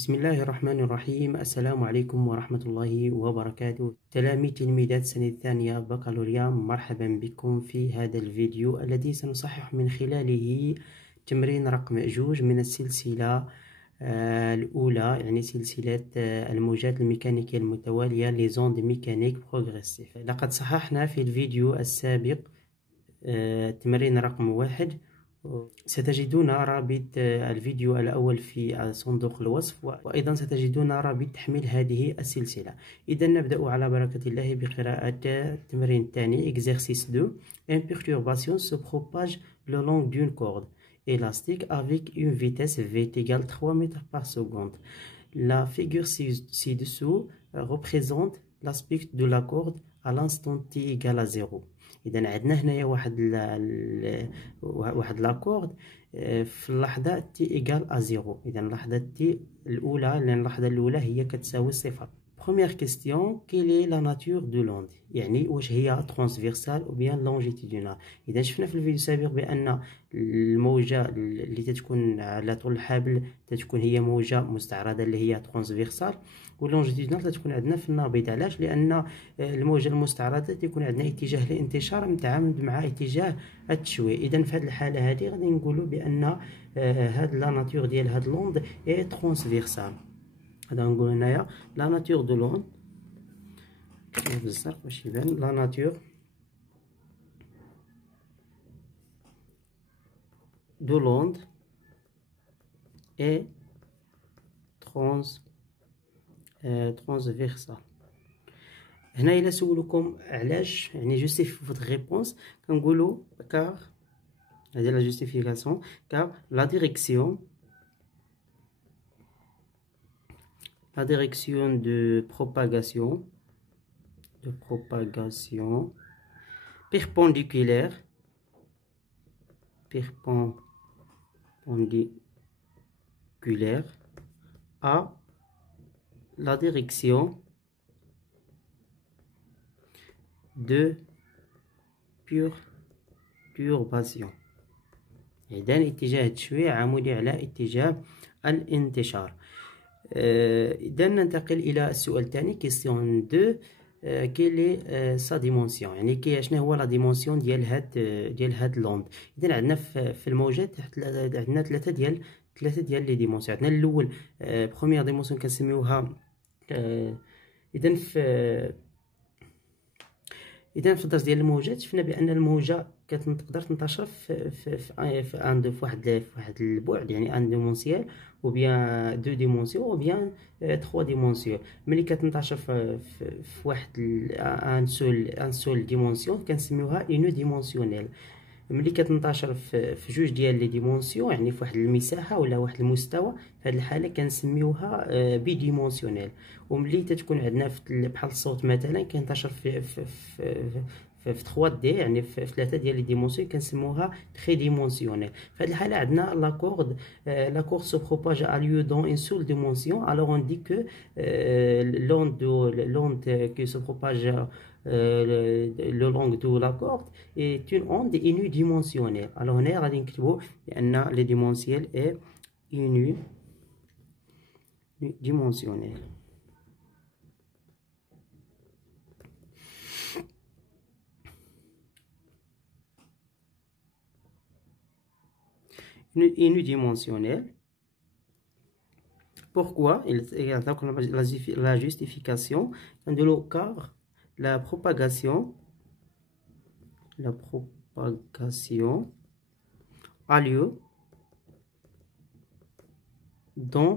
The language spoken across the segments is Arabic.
بسم الله الرحمن الرحيم. السلام عليكم ورحمة الله وبركاته. تلاميذ السنة الثانية بكالوريا، مرحبا بكم في هذا الفيديو الذي سنصحح من خلاله تمرين رقم 2 من السلسلة الأولى، يعني سلسلة الموجات الميكانيكية المتوالية les ondes mécaniques progressives. لقد صححنا في الفيديو السابق تمرين رقم 1. ستجدون رابط الفيديو الأول في صندوق الوصف، وأيضا ستجدون رابط تحميل هذه السلسلة. إذا نبدأ على بركة الله بقراءة التمرين الثاني. Exercice 2. Une perturbation se propage le long d'une corde élastique avec une vitesse v égale 3 mètres par seconde. La figure ci-dessous représente l'aspect de la corde à l'instant t égale à 0. إذا عندنا هنايا واحد لاكورد في اللحظة t égale à 0. إذا اللحظة t الأولى، لأن اللحظة الأولى هي كتساوي صفر. Première question, quelle est la nature de l'onde؟ يعني واش هي transversale ou bien longitudinale؟ إذا شفنا في الفيديو السابق بأن الموجة اللي تتكون على طول الحبل تتكون هي موجة مستعرضة اللي هي transversale، واللونجيتودينال تتكون عندنا في النابض. علاش؟ لأن الموجة المستعرضة تيكون عندنا اتجاه الانتشار متعامد مع اتجاه التشويه. إذا في هذه الحالة هذه غادي نقولوا بأن هاد لا ناتور ديال هاد لوند اي transversale. هذا نقول هنايا لا ناتور دو لوند بالزرق باش يبان. لا ناتور دو لوند اي transversal. هنا إلا سولوكم علاش، يعني جوستيفي فوت ريبونس، كنقولوا كار هذه لا جوستيفيكاسيون كار لا ديريكسيون de propagation perpendiculaire à la direction de perturbation. إذن اتجاه التشويه عمودي على اتجاه الانتشار. إذا ننتقل إلى السؤال الثاني. كيستيون 2. كيل اي سا ديمونسيون، يعني شنو هو لا ديمونسيون ديال هاد لوند. إذا عندنا في الموجات عندنا ثلاثة ديال لي ديمونسيون. عندنا الأول بروميير ديمونسيون كنسميوها إذا في الدرس ديال الموجات شفنا بأن الموجة كتقدر تنتشر في واحد البعد، يعني ان ديمونسيال او بيان دو ديمونسيون او بيان 3 ديمونسيون. ملي كتنتشر في واحد ان سول ديمونسيون كنسميوها اون ديمونسيونيل. ملي كتنتشر في جوج ديال لي ديمونسيون، يعني في واحد المساحه ولا واحد المستوى، في هذه الحاله كنسميوها بي ديمونسيونيل. وملي تتكون عندنا بحال الصوت مثلا كينتشر في 3 دي، يعني في 3 ديال لي ديمونسيون كنسموها تري ديمونسيونيل. في هذه الحاله عندنا لا كورد سو بروباج ا ليو دون اون سول ديمونسيون. الوغ اون دي كو l'onde qui se propage le long de la corde est une onde unidimensionnelle. Alors هنا غادي نكتبوا بأن لي ديمونسيال est unidimensionnel. Unidimensionnel. Pourquoi? La justification car la propagation a lieu dans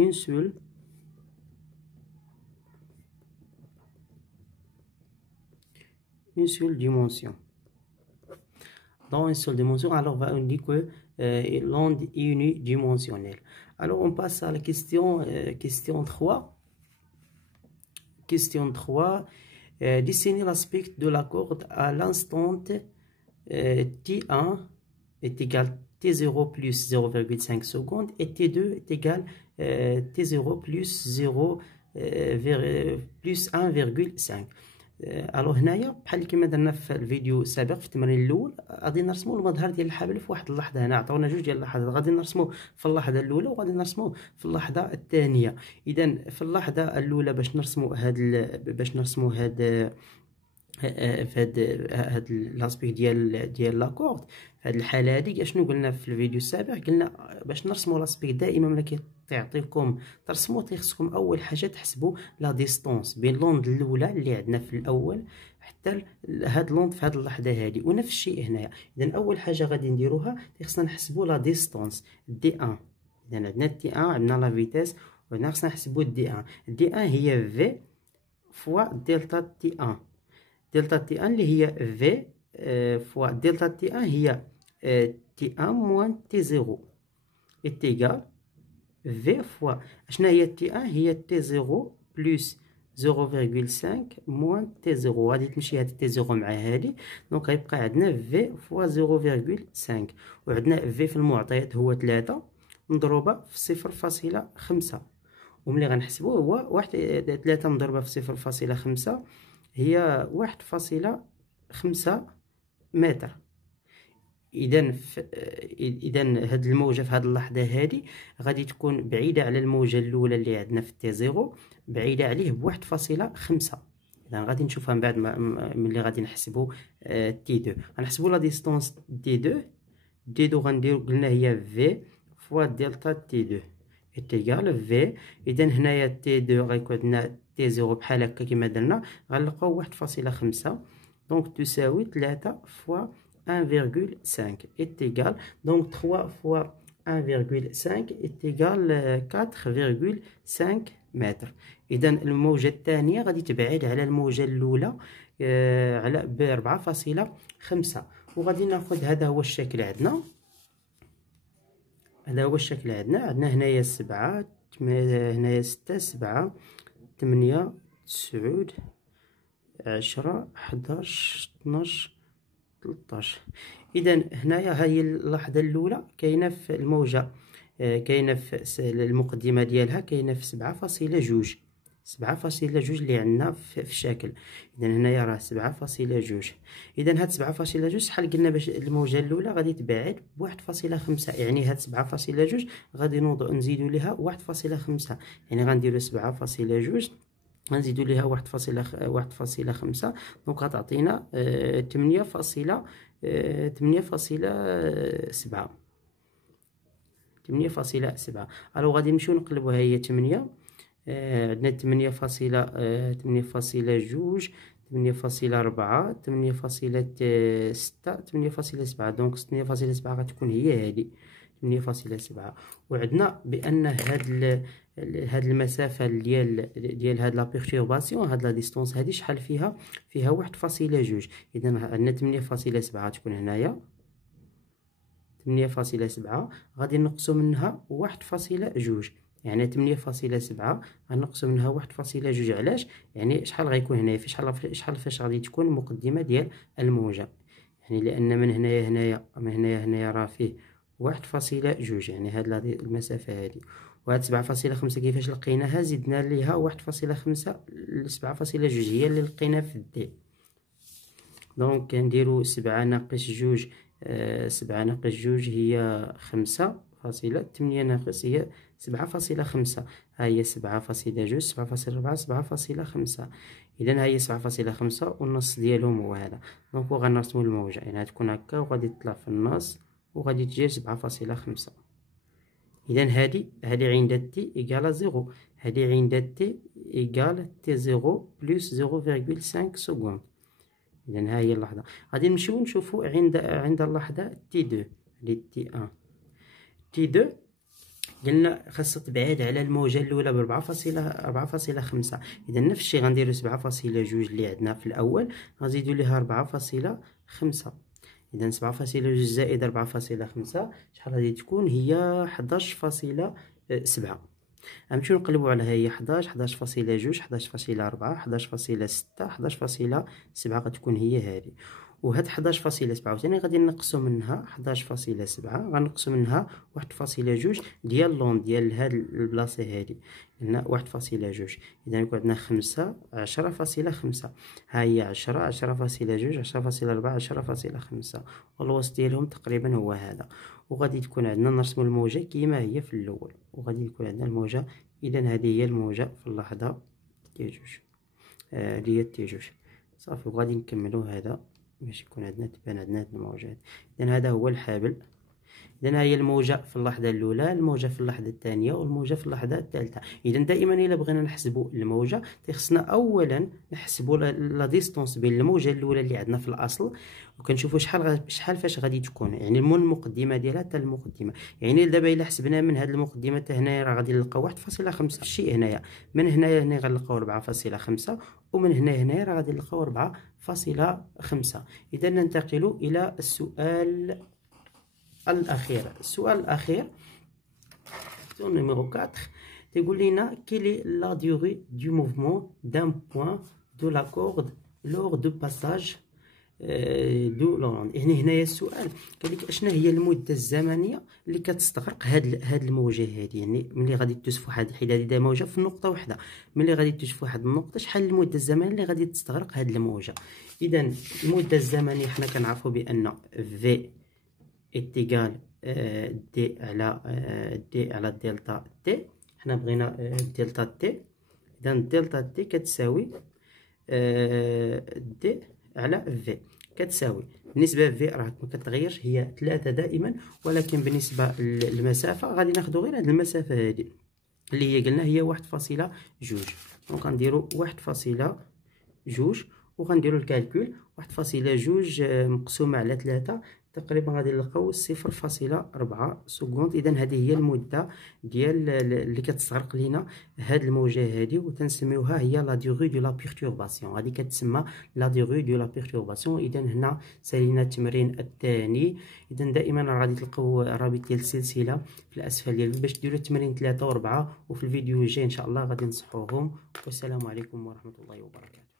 une seule dimension. Dans une seule dimension, alors on dit que l'onde est unidimensionnelle. Alors on passe à la question 3. Question 3. Dessinez l'aspect de la corde à l'instant T1 est égal T0 plus 0,5 secondes et T2 est égal T0 plus 1,5. الو هنايا بحال كيما درنا في الفيديو السابق في التمرين الاول، غادي نرسموا المظهر ديال الحبل في واحد اللحظه. هنا عطاونا جوج ديال اللحظات، غادي نرسموه في اللحظه الاولى وغادي نرسموه في اللحظه الثانيه. اذا في اللحظه الاولى باش نرسموا هاد هاد لاسبيك ديال لاكورد. في هاد الحاله هادي اشنو قلنا في الفيديو السابق؟ قلنا باش نرسموا لاسبيك دائما ملي كيعطيكم ترسموا خصكم اول حاجه تحسبوا لا ديستونس بين لوند الاولى اللي عندنا في الاول حتى هاد لوند في هاد اللحظه هادي، ونفس الشيء هنايا. اذا اول حاجه غادي نديروها خصنا نحسبوا لا ديستونس دي 1. اذا عندنا تي 1، عندنا لا فيتيس، وهنا خصنا نحسبوا دي 1. دي 1 هي في فوا دلتا تي 1. دلتا تي 1 اللي هي في فوا دلتا تي 1 هي تي 1 موان تي 0 إتيغال في فوا شنا هي تي 1 هي تي 0 بلس 0.5 موان تي 0. غادي تمشي هاد تي 0 مع هادي، دونك غيبقى عندنا في فوا 0.5، وعندنا في المعطيات هو 3 مضروبه في 0.5. وملي غنحسبوه هو واحد 3 مضروبه في 0.5 هي 1.5 متر. اذا هاد الموجه في هاد اللحظه هادي غادي تكون بعيده على الموجه الاولى اللي عندنا في تي 0، بعيده عليه ب 1.5. اذا غادي نشوفها من بعد ملي غادي نحسبوا تي 2. غنحسبوا لا ديستونس دي 2. دي 2 غنديروا قلنا هي في فوا دلتا تي 2 إتيغال في. اذا هنايا تي 2 غيكون عندنا تي 0 بحال هكا كيما درنا، غنلقاو 1.5، دونك تساوي 3 فوا 1.5 إتيغال، دونك 3 فوا 1.5 إتيغال 4.5 متر. اذا الموجه الثانيه غادي تبعد على الموجه الاولى على ب 4.5. وغادي ناخذ هذا هو الشكل عندنا. هذا هو الشكل عندنا هنايا 7، هنايا 6، 7، 8، 9، 10، 11، 12، 13. اذا هنايا ها هي اللحظه الاولى كاينه في الموجه، كاينه في المقدمه ديالها كاينه في 7.2 اللي عندنا في الشكل. اذا هنايا راه 7.2. اذا هاد 7.2 شحال قلنا باش الموجه الاولى غادي تبعد ب 1.5، يعني هاد 7.2 غادي نزيدوا ليها 1.5، يعني غنديروا 7.2 غنزيدوا ليها 1.5، دونك غتعطينا 8.7. 8.7. الو غادي نمشيو نقلبوها. هي 8، عندنا 8.2، 8.4، 8.6، 8.7. دونك 8.7 غتكون هي هذه 8.7. وعندنا بان هاد المسافه ديال هاد لا بيرتورباسيون، هاد لا ديستونس هادي شحال فيها 1.2. اذا عندنا 8.7 تكون هنايا 8.7 غادي نقصوا منها 1.2، يعني 8.7 غنقصوا منها 1.2. علاش؟ يعني شحال غيكون هنايا شحال فاش غادي تكون المقدمه ديال الموجه، يعني لان من هنايا راه فيه 1.2، يعني هاد المسافه هادي. وهاد 7.5 كيفاش لقيناها؟ زدنا ليها 1.5 ل 7.2 هي اللي لقينا في الدي. دونك كنديرو 7 ناقص 2، 7 ناقص 2 هي 5.8 ناقص هي 7.5. ها هي 7.2، 7.4، 7.5. اذا ها هي 7.5 والنص ديالهم هو هذا. دونك غنرسمو الموجه، يعني غتكون هكا وغادي تطلع في النص وغادي تجي 7.5. اذا هذه عند تي ايكال 0، هذه عند تي ايكال تي 0 بلس 0.5 سكوند. اذا ها هي اللحظه. غادي نمشيو نشوفوا عند اللحظه تي 2 اللي تي 1. تي 2 قلنا خاصها تبعد على الموجه الاولى ب 4.5. اذا نفس الشيء غنديروا 7.2 اللي عندنا في الاول غنزيدوا ليها 4.5. اذا 7.2 زائد 4.5 شحال غادي تكون؟ هي 11.7. غنمشيو نقلبوا على هي 11، 11.2، 11.4، 11.6، 11.7 غتكون هي هذه. وهاد 11.7 عاوتاني غادي نقصو منها 11.7 غنقصو منها 1.2 ديال لون ديال هاد البلاصه هادي، هنا 1.2. اذا يكون عندنا 5 10.5. ها هي 10 10.2 10.4 10.5 والوسط ديالهم تقريبا هو هذا. وغادي تكون عندنا نرسمو الموجة كيما هي في الاول، وغادي يكون عندنا الموجة. اذا هذه هي الموجة في اللحظة تي جوج، اللي هي تي جوج صافي. وغادي نكملو هذا باش يكون عندنا تبان عندنا هاد الموجات. اذا هذا هو الحبل. اذا هي الموجة في اللحظة الأولى، الموجة في اللحظة الثانية، والموجة في اللحظة الثالثة. اذا دائما الا بغينا نحسبوا الموجة خصنا اولا نحسبوا لا ديستونس بين الموجة الأولى اللي عندنا في الأصل، وكنشوفوا شحال فاش غادي تكون، يعني من المقدمة ديالها حتى المقدمة. يعني دابا الا حسبنا من هذه المقدمة حتى هنايا راه غادي نلقاو 1.5 الشيء هنايا، من هنايا هنا غنلقاو 4.5، ومن هنايا راه غادي نلقاو 4.5. اذا ننتقل الى السؤال الأخير. السؤال الأخير نيميرو 4 تيقول لنا quelle est la durée du mouvement d'un point de la corde lors du passage دو لوند. يعني هنايا السؤال قال لك اشنا هي المده الزمنيه اللي كتستغرق هاد الموجه هادي، يعني ملي غادي تدوز في واحد الحداد موجه في نقطه واحده، ملي غادي تدوز في واحد النقطه شحال المده الزمنيه اللي غادي تستغرق هاد الموجه. اذا المده الزمنيه حنا كنعرفوا بان في اتيغال دي على دلتا تي. حنا بغينا دلتا تي، اذا دلتا تي كتساوي دي على في، كتساوي بالنسبه في راه ما كتغيرش هي 3 دائما، ولكن بالنسبه للمسافه غادي ناخذ غير هذه المسافه هذه اللي هي قلنا هي 1.2. دونك غنديروا 1.2 وغنديروا الكالكول 1.2 مقسومه على 3 تقريبا غادي نلقاو 0.4 سكوند. اذا هذه هي المده ديال اللي كتستغرق لينا هاد الموجه هذه، وتنسميوها هي لا ديغي دو لا بيرتورباسيون. هذه كتسمى لا ديغي دو لا بيرتورباسيون. اذا هنا سالينا التمرين الثاني. اذا دائما غادي تلقاو رابط ديال السلسله في الاسفل ديال باش ديروا التمرين 3 و4، وفي الفيديو الجاي ان شاء الله غادي نصحوهم. والسلام عليكم ورحمه الله وبركاته.